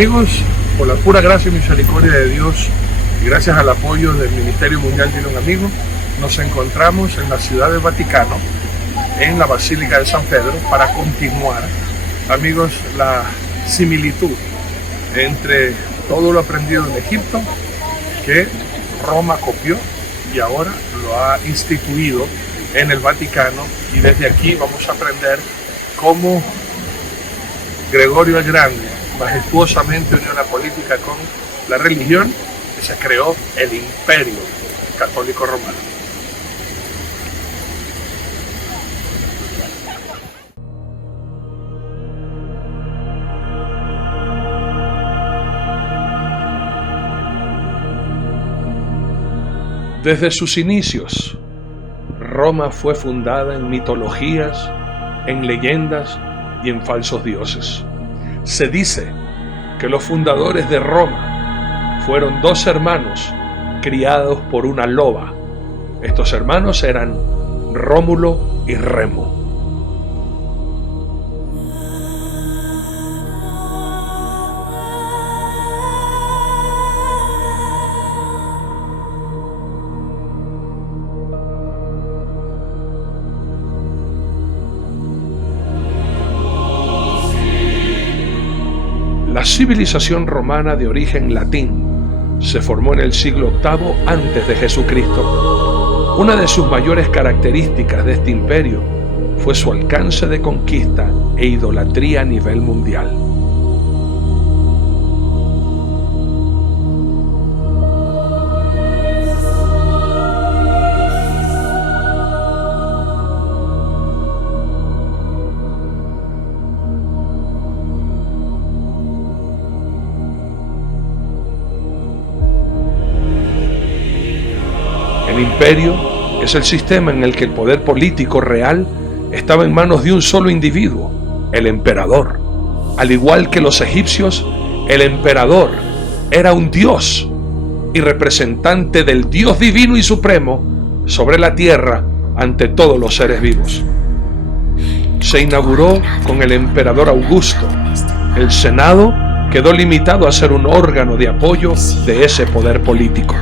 Amigos, por la pura gracia y misericordia de Dios y gracias al apoyo del Ministerio Mundial Tiene un Amigo, nos encontramos en la Ciudad del Vaticano, en la Basílica de San Pedro, para continuar, amigos, la similitud entre todo lo aprendido en Egipto, que Roma copió y ahora lo ha instituido en el Vaticano, y desde aquí vamos a aprender cómo Gregorio el Grande majestuosamente unió la política con la religión y se creó el Imperio Católico Romano. Desde sus inicios, Roma fue fundada en mitologías, en leyendas y en falsos dioses. Se dice que los fundadores de Roma fueron dos hermanos criados por una loba. Estos hermanos eran Rómulo y Remo. La civilización romana de origen latín se formó en el siglo VIII antes de Jesucristo. Una de sus mayores características de este imperio fue su alcance de conquista e idolatría a nivel mundial. El imperio es el sistema en el que el poder político real estaba en manos de un solo individuo, el emperador. Al igual que los egipcios, el emperador era un dios y representante del Dios divino y supremo sobre la tierra ante todos los seres vivos. Se inauguró con el emperador Augusto. El Senado quedó limitado a ser un órgano de apoyo de ese poder político.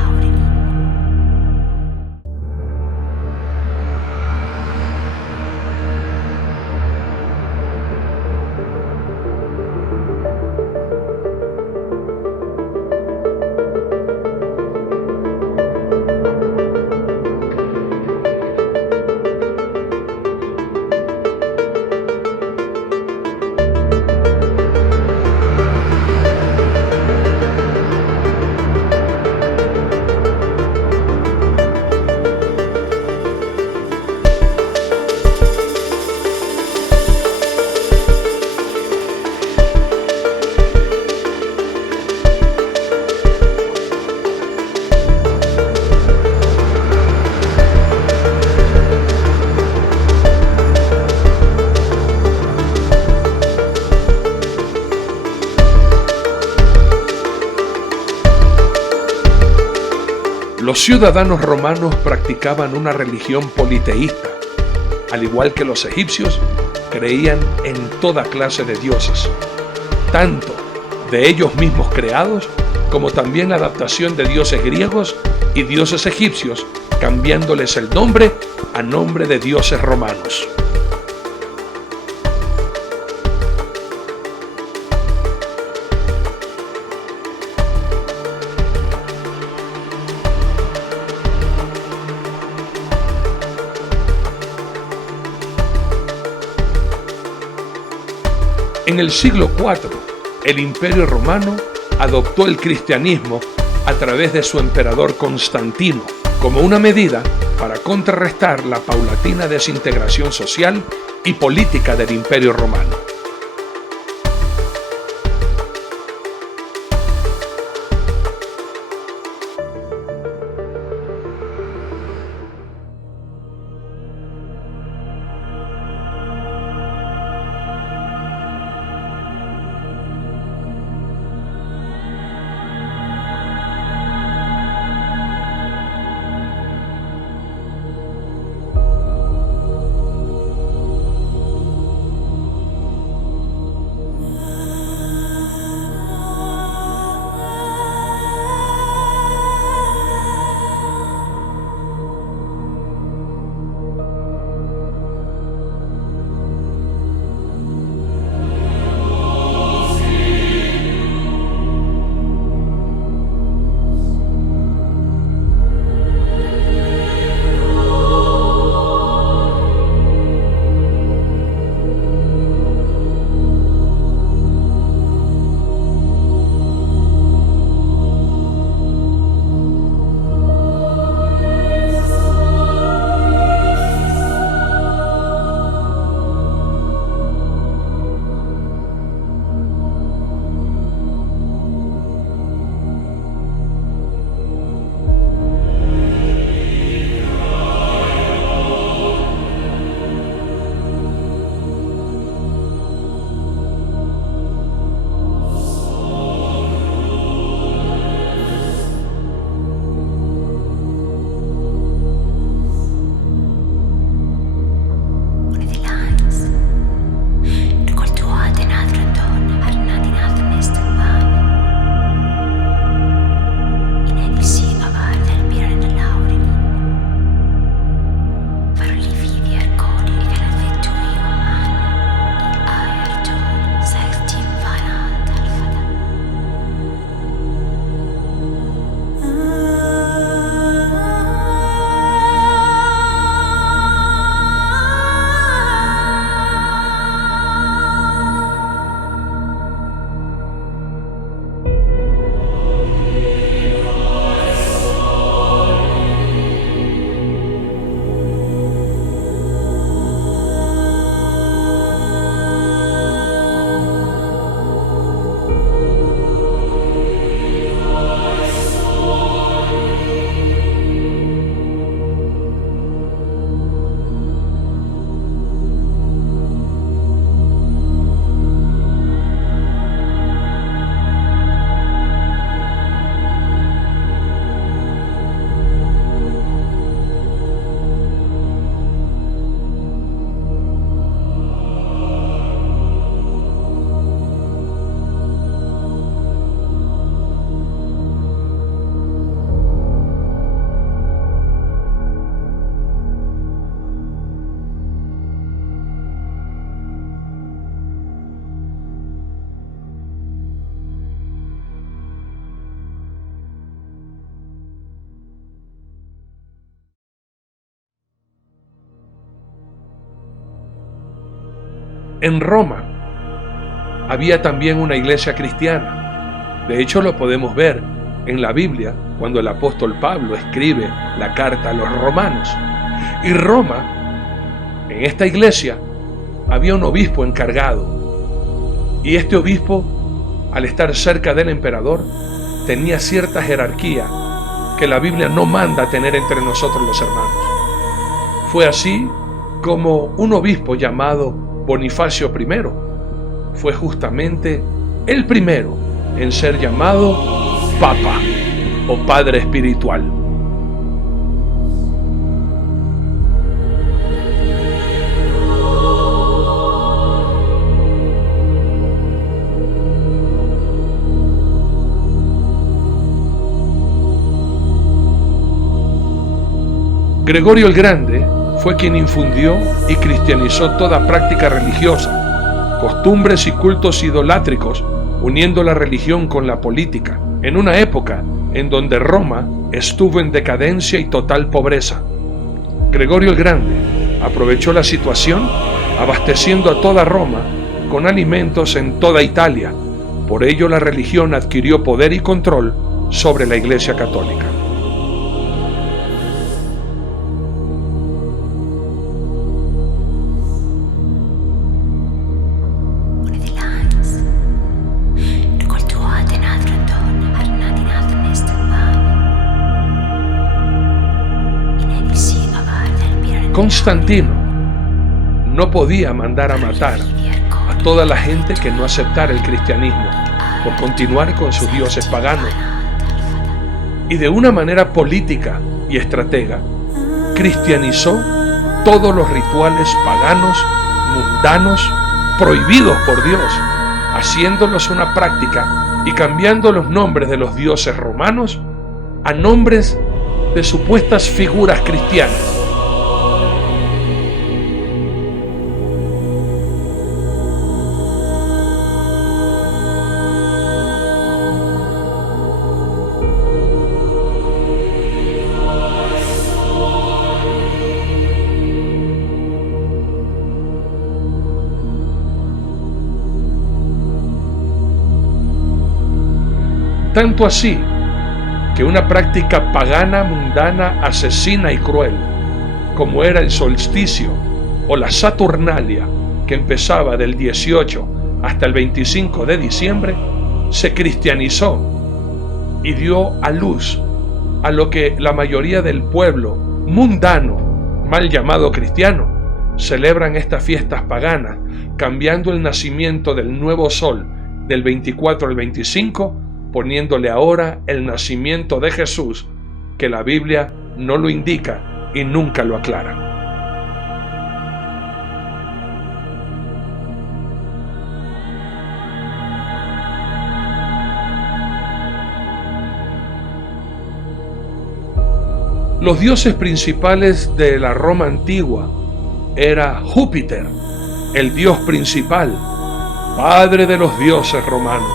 Los ciudadanos romanos practicaban una religión politeísta. Al igual que los egipcios, creían en toda clase de dioses, tanto de ellos mismos creados como también la adaptación de dioses griegos y dioses egipcios, cambiándoles el nombre a nombre de dioses romanos. En el siglo IV, el Imperio Romano adoptó el cristianismo a través de su emperador Constantino, como una medida para contrarrestar la paulatina desintegración social y política del Imperio Romano. En Roma había también una iglesia cristiana. De hecho, lo podemos ver en la Biblia cuando el apóstol Pablo escribe la carta a los romanos. Y Roma, en esta iglesia, había un obispo encargado. Y este obispo, al estar cerca del emperador, tenía cierta jerarquía que la Biblia no manda tener entre nosotros los hermanos. Fue así como un obispo llamado Bonifacio I fue justamente el primero en ser llamado Papa o Padre Espiritual. Gregorio el Grande fue quien infundió y cristianizó toda práctica religiosa, costumbres y cultos idolátricos, uniendo la religión con la política, en una época en donde Roma estuvo en decadencia y total pobreza. Gregorio el Grande aprovechó la situación abasteciendo a toda Roma con alimentos en toda Italia. Por ello la religión adquirió poder y control sobre la Iglesia Católica. Constantino no podía mandar a matar a toda la gente que no aceptara el cristianismo por continuar con sus dioses paganos. Y de una manera política y estratega, cristianizó todos los rituales paganos, mundanos, prohibidos por Dios, haciéndolos una práctica y cambiando los nombres de los dioses romanos a nombres de supuestas figuras cristianas. Tanto así que una práctica pagana, mundana, asesina y cruel, como era el solsticio o la Saturnalia, que empezaba del 18 hasta el 25 de diciembre, se cristianizó y dio a luz a lo que la mayoría del pueblo mundano, mal llamado cristiano, celebran estas fiestas paganas, cambiando el nacimiento del nuevo sol del 24 al 25, poniéndole ahora el nacimiento de Jesús, que la Biblia no lo indica y nunca lo aclara. Los dioses principales de la Roma antigua era Júpiter, el dios principal, padre de los dioses romanos.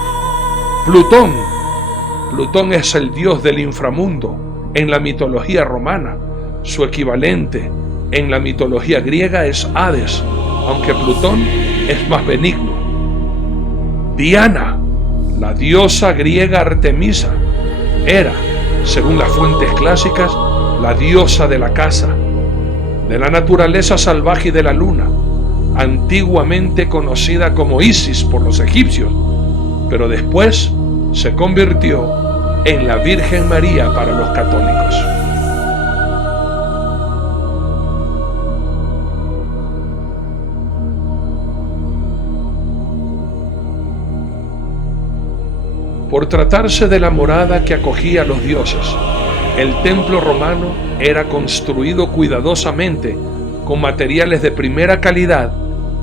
Plutón es el dios del inframundo en la mitología romana. Su equivalente en la mitología griega es Hades, aunque Plutón es más benigno. Diana, la diosa griega Artemisa, era, según las fuentes clásicas, la diosa de la caza, de la naturaleza salvaje y de la luna, antiguamente conocida como Isis por los egipcios, pero después se convirtió en la Virgen María para los católicos. Por tratarse de la morada que acogía a los dioses, el templo romano era construido cuidadosamente con materiales de primera calidad.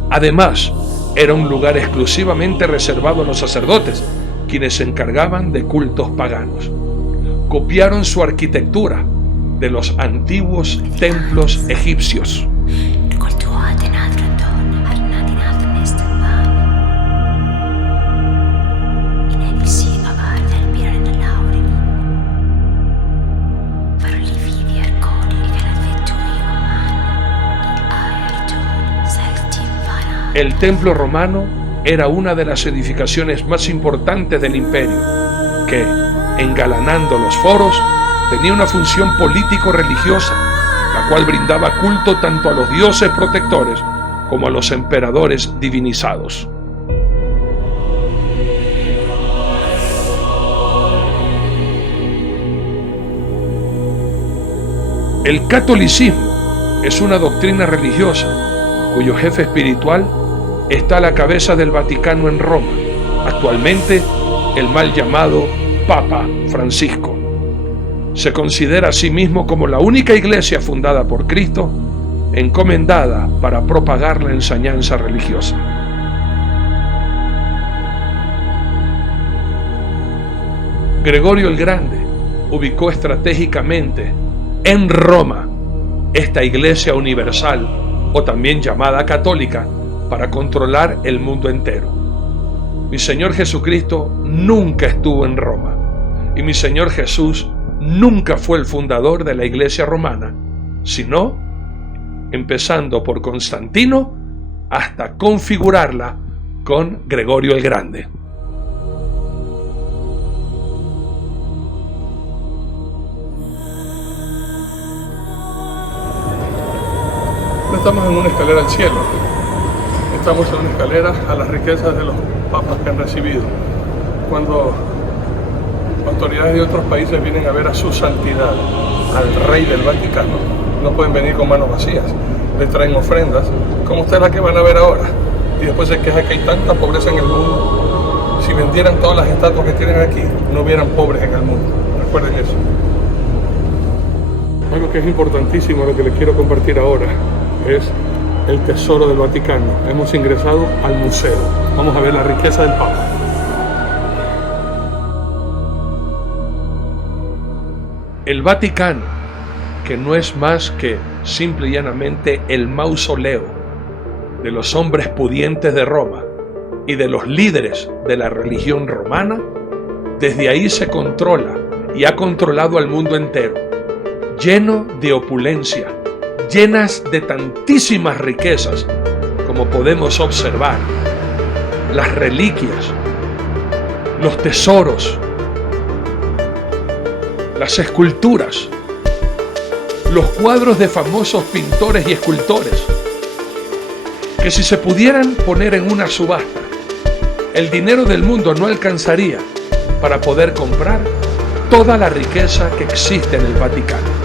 Además, era un lugar exclusivamente reservado a los sacerdotes, quienes se encargaban de cultos paganos. Copiaron su arquitectura de los antiguos templos egipcios. El templo romano era una de las edificaciones más importantes del imperio, que, engalanando los foros, tenía una función político-religiosa, la cual brindaba culto tanto a los dioses protectores como a los emperadores divinizados. El catolicismo es una doctrina religiosa cuyo jefe espiritual está a la cabeza del Vaticano en Roma, actualmente el mal llamado Papa Francisco. Se considera a sí mismo como la única iglesia fundada por Cristo, encomendada para propagar la enseñanza religiosa. Gregorio el Grande ubicó estratégicamente en Roma esta iglesia universal, o también llamada católica, para controlar el mundo entero. Mi Señor Jesucristo nunca estuvo en Roma, y mi Señor Jesús nunca fue el fundador de la iglesia romana, sino empezando por Constantino hasta configurarla con Gregorio el Grande. No estamos en una escalera al cielo, estamos en una escalera a las riquezas de los papas que han recibido. Cuando autoridades de otros países vienen a ver a su santidad, al rey del Vaticano, no pueden venir con manos vacías, les traen ofrendas, como ustedes las que van a ver ahora, y después se queja que hay tanta pobreza en el mundo. Si vendieran todas las estatuas que tienen aquí, no hubieran pobres en el mundo. Recuerden eso. Algo que es importantísimo, lo que les quiero compartir ahora, es el tesoro del Vaticano. Hemos ingresado al museo. Vamos a ver la riqueza del Papa. El Vaticano, que no es más que simple y llanamente el mausoleo de los hombres pudientes de Roma y de los líderes de la religión romana, desde ahí se controla y ha controlado al mundo entero, lleno de opulencia, llenas de tantísimas riquezas, como podemos observar, las reliquias, los tesoros, las esculturas, los cuadros de famosos pintores y escultores, que si se pudieran poner en una subasta, el dinero del mundo no alcanzaría para poder comprar toda la riqueza que existe en el Vaticano.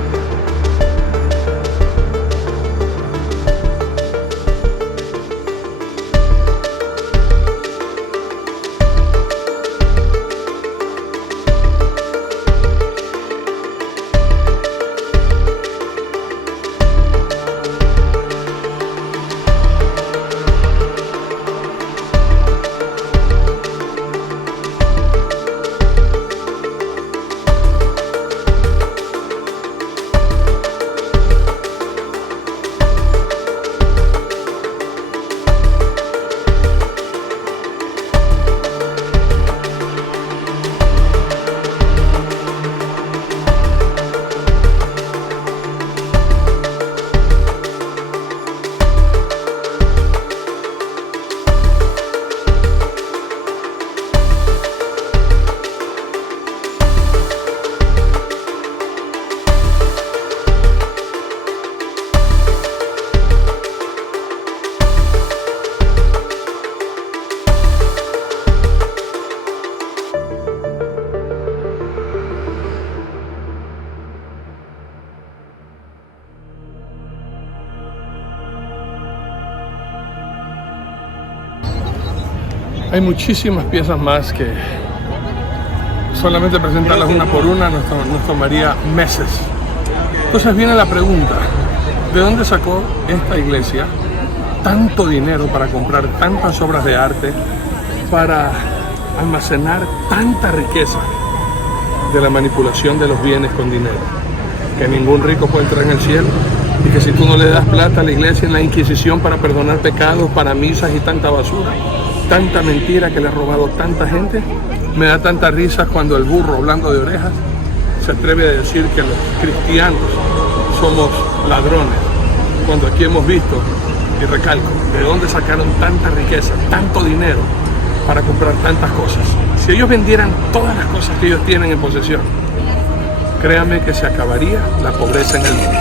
Hay muchísimas piezas más que solamente presentarlas una por una nos tomaría meses. Entonces viene la pregunta, ¿de dónde sacó esta iglesia tanto dinero para comprar tantas obras de arte, para almacenar tanta riqueza de la manipulación de los bienes con dinero? Que ningún rico puede entrar en el cielo, y que si tú no le das plata a la iglesia en la Inquisición para perdonar pecados, para misas y tanta basura, tanta mentira que le ha robado tanta gente. Me da tanta risa cuando el burro, hablando de orejas, se atreve a decir que los cristianos somos ladrones, cuando aquí hemos visto Y recalco, ¿de dónde sacaron tanta riqueza, tanto dinero para comprar tantas cosas? Si ellos vendieran todas las cosas que ellos tienen en posesión, créame que se acabaría la pobreza en el mundo.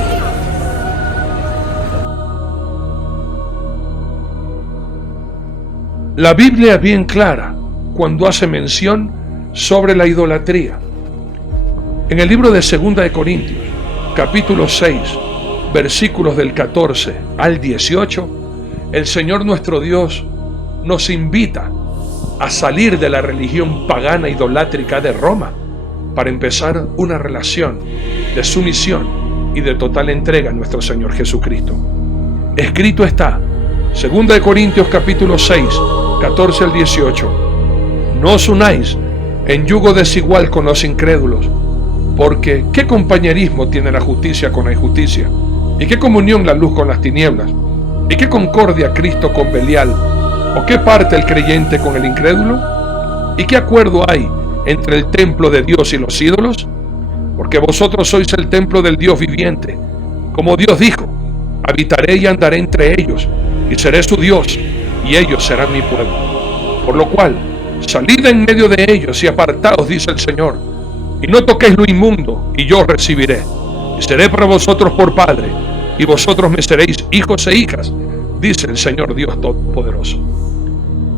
La Biblia es bien clara cuando hace mención sobre la idolatría. En el libro de 2 de Corintios, capítulo 6, versículos del 14 al 18, el Señor nuestro Dios nos invita a salir de la religión pagana idolátrica de Roma para empezar una relación de sumisión y de total entrega a nuestro Señor Jesucristo. Escrito está, 2 de Corintios capítulo 6, 14 al 18, no os unáis en yugo desigual con los incrédulos, porque ¿qué compañerismo tiene la justicia con la injusticia? ¿Y qué comunión la luz con las tinieblas? ¿Y qué concordia Cristo con Belial? ¿O qué parte el creyente con el incrédulo? ¿Y qué acuerdo hay entre el templo de Dios y los ídolos? Porque vosotros sois el templo del Dios viviente. Como Dios dijo, habitaré y andaré entre ellos, y seré su Dios, y ellos serán mi pueblo. Por lo cual, salid en medio de ellos y apartaos, dice el Señor, y no toquéis lo inmundo, y yo os recibiré. Y seré para vosotros por Padre, y vosotros me seréis hijos e hijas, dice el Señor Dios Todopoderoso.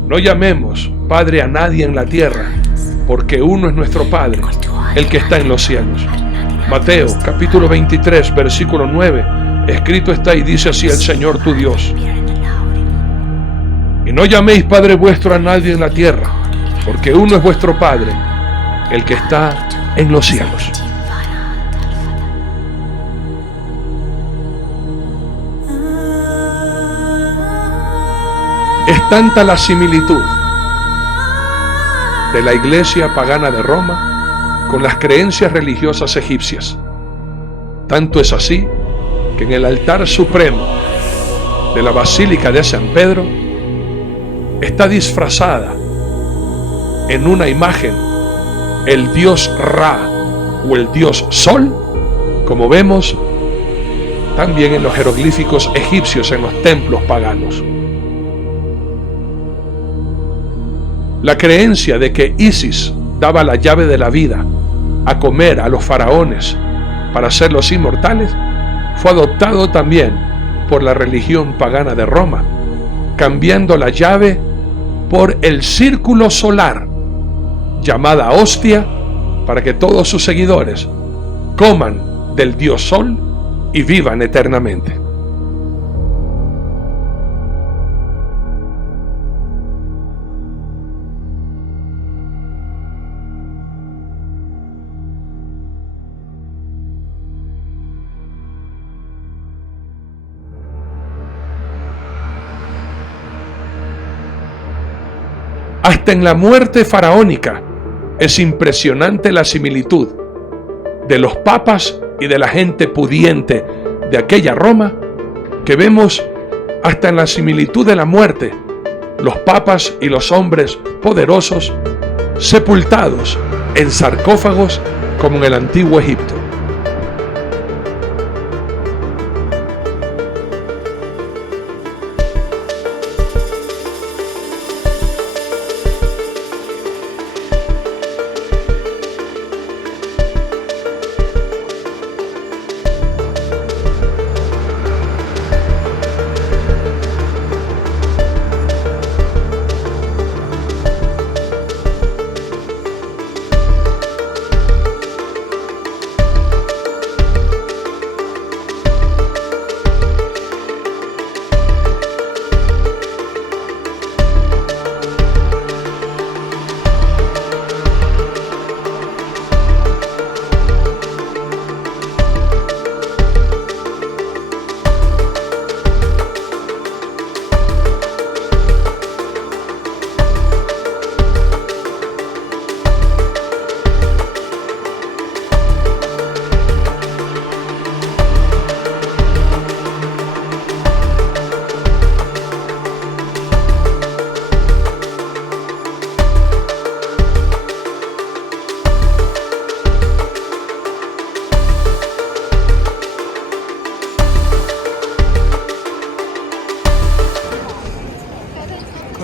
No llamemos Padre a nadie en la tierra, porque uno es nuestro Padre, el que está en los cielos. Mateo capítulo 23, versículo 9, escrito está y dice así el Señor tu Dios. Y no llaméis Padre vuestro a nadie en la tierra, porque uno es vuestro Padre, el que está en los cielos. Es tanta la similitud de la iglesia pagana de Roma con las creencias religiosas egipcias. Tanto es así que en el altar supremo de la Basílica de San Pedro está disfrazada en una imagen el dios Ra o el dios Sol, como vemos también en los jeroglíficos egipcios en los templos paganos. La creencia de que Isis daba la llave de la vida a comer a los faraones para hacerlos inmortales fue adoptado también por la religión pagana de Roma, cambiando la llave por el círculo solar, llamada hostia, para que todos sus seguidores coman del dios Sol y vivan eternamente. Hasta en la muerte faraónica es impresionante la similitud de los papas y de la gente pudiente de aquella Roma, que vemos hasta en la similitud de la muerte, los papas y los hombres poderosos sepultados en sarcófagos como en el antiguo Egipto.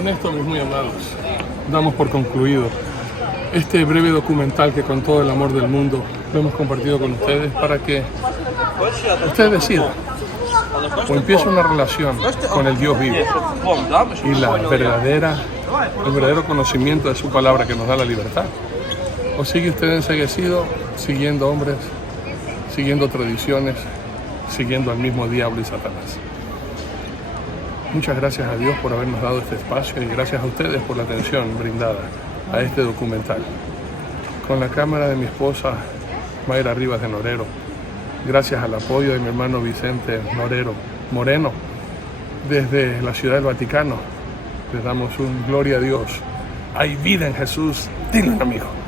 Con esto, mis muy amados, damos por concluido este breve documental que con todo el amor del mundo lo hemos compartido con ustedes para que ustedes decidan o empiecen una relación con el Dios vivo y el verdadero conocimiento de su palabra que nos da la libertad, o sigue usted enceguecido siguiendo hombres, siguiendo tradiciones, siguiendo al mismo diablo y Satanás. Muchas gracias a Dios por habernos dado este espacio y gracias a ustedes por la atención brindada a este documental. Con la cámara de mi esposa Mayra Rivas de Norero, gracias al apoyo de mi hermano Vicente Moreno, desde la Ciudad del Vaticano, les damos un gloria a Dios. Hay vida en Jesús, dile amigo.